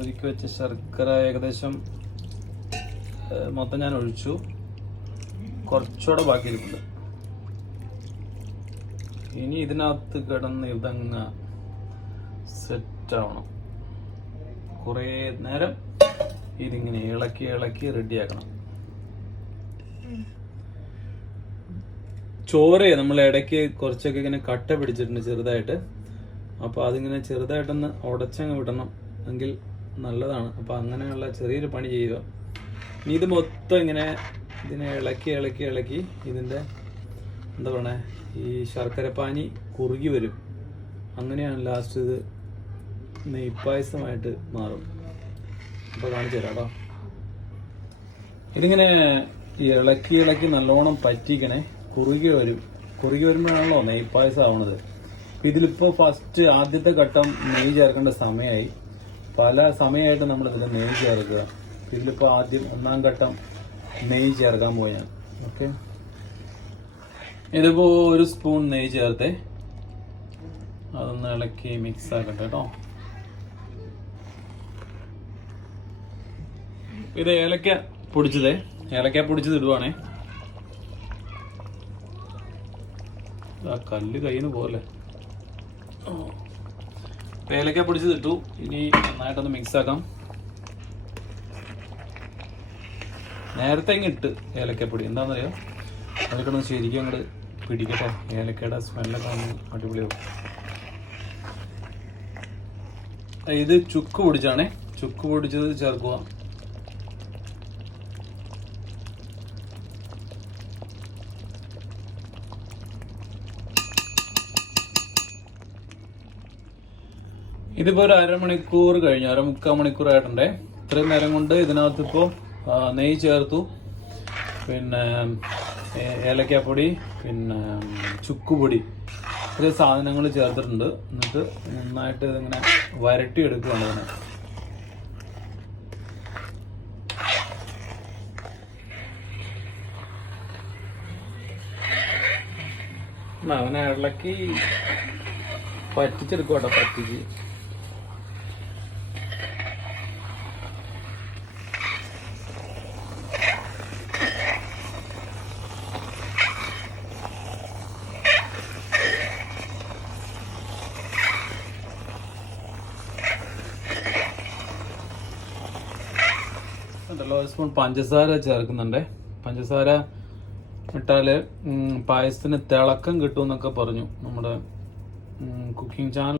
ഒരുക്കി വെച്ച ശർക്കര ഏകദേശം മൊത്തം ഞാൻ ഒഴിച്ചു. കുറച്ചുകൂടെ ബാക്കിയിരിക്കുന്നുണ്ട്. ഇനി ഇതിനകത്ത് കിടന്ന് ഇതങ്ങ് സെറ്റാവണം. കുറേ നേരം ഇതിങ്ങനെ ഇളക്കി ഇളക്കി റെഡിയാക്കണം. ചോറ് നമ്മൾ ഇടയ്ക്ക് കുറച്ചൊക്കെ ഇങ്ങനെ കട്ട പിടിച്ചിട്ടുണ്ട് ചെറുതായിട്ട്. അപ്പോൾ അതിങ്ങനെ ചെറുതായിട്ടൊന്ന് ഉടച്ചങ്ങ് വിടണം എങ്കിൽ നല്ലതാണ്. അപ്പോൾ അങ്ങനെയുള്ള ചെറിയൊരു പണി ചെയ്യുക. ഇനി ഇത് മൊത്തം ഇങ്ങനെ ഇതിനെ ഇളക്കി ഇളക്കി ഇളക്കി ഇതിൻ്റെ എന്താ പറയണേ, ഈ ശർക്കരപ്പാനി കുറുകി വരും. അങ്ങനെയാണ് ലാസ്റ്റ് ഇത് നെയ്പായസമായിട്ട് മാറും. അപ്പോൾ കാണിച്ചു തരാം കേട്ടോ. ഇതിങ്ങനെ ഇളക്കി ഇളക്കി നല്ലോണം പറ്റിക്കണേ. കുറുകി വരും. കുറുകി വരുമ്പോഴാണല്ലോ നെയ്പായസം ആവണത്. ഇതിലിപ്പോൾ ഫസ്റ്റ് ആദ്യത്തെ ഘട്ടം നെയ്യ് ചേർക്കേണ്ട സമയമായി. പല സമയമായിട്ട് നമ്മളിതിൽ നെയ്യ് ചേർക്കുക. ഇതിലിപ്പോൾ ആദ്യം ഒന്നാം ഘട്ടം നെയ്യ് ചേർക്കാൻ പോയി ഞാൻ. ഓക്കെ, ഇതിപ്പോൾ 1 സ്പൂൺ നെയ്യ് ചേർത്തേ. അതൊന്ന് ഇളക്കി മിക്സ് ആക്കട്ടെ കേട്ടോ. ഇത് ഏലക്ക പൊടിച്ചതേ. ഏലക്ക പൊടിച്ചത് ഇടുവാണേ. ആ കല്ല് കയ്യിൽ നിന്ന് പോലെ. ഏലക്ക പൊടിച്ചത് ഇട്ടു. ഇനി നന്നായിട്ടൊന്ന് മിക്സ് ആക്കാം. നേരത്തെ ഇങ്ങ് ഇട്ട് ഏലക്കപ്പൊടി എന്താണെന്നറിയാം, അതൊക്കെ ശരിക്കും അങ്ങോട്ട് പിടിക്കട്ടെ. ഏലക്കയുടെ സ്മെല്ലൊക്കെ ഒന്ന് അടിപൊളിയാവും. ഇത് ചുക്ക് പൊടിച്ചാണേ. ചുക്ക് പൊടിച്ചത് ചേർക്കുക. ഇതിപ്പോൾ ഒരു അരമണിക്കൂർ കഴിഞ്ഞു, 1/4 മണിക്കൂറായിട്ടുണ്ടേ. ഇത്രയും നേരം കൊണ്ട് ഇതിനകത്ത് ഇപ്പോൾ നെയ്യ് ചേർത്തു, പിന്നെ ഏലക്കാപ്പൊടി, പിന്നെ ചുക്കുപൊടി, ഇത്രയും സാധനങ്ങൾ ചേർത്തിട്ടുണ്ട്. എന്നിട്ട് നന്നായിട്ട് ഇതിങ്ങനെ വരട്ടി എടുക്കുകയാണ് ഇതിനെ. അവനെ ഇളക്കി പറ്റിച്ചെടുക്കും കേട്ടോ. പറ്റിച്ച് ഉണ്ടല്ലോ. 1 സ്പൂൺ പഞ്ചസാര ചേർക്കുന്നുണ്ട്. പഞ്ചസാര ഇട്ടാൽ പായസത്തിന് തിളക്കം കിട്ടും എന്നൊക്കെ പറഞ്ഞു നമ്മുടെ കുക്കിംഗ് ചാനൽ.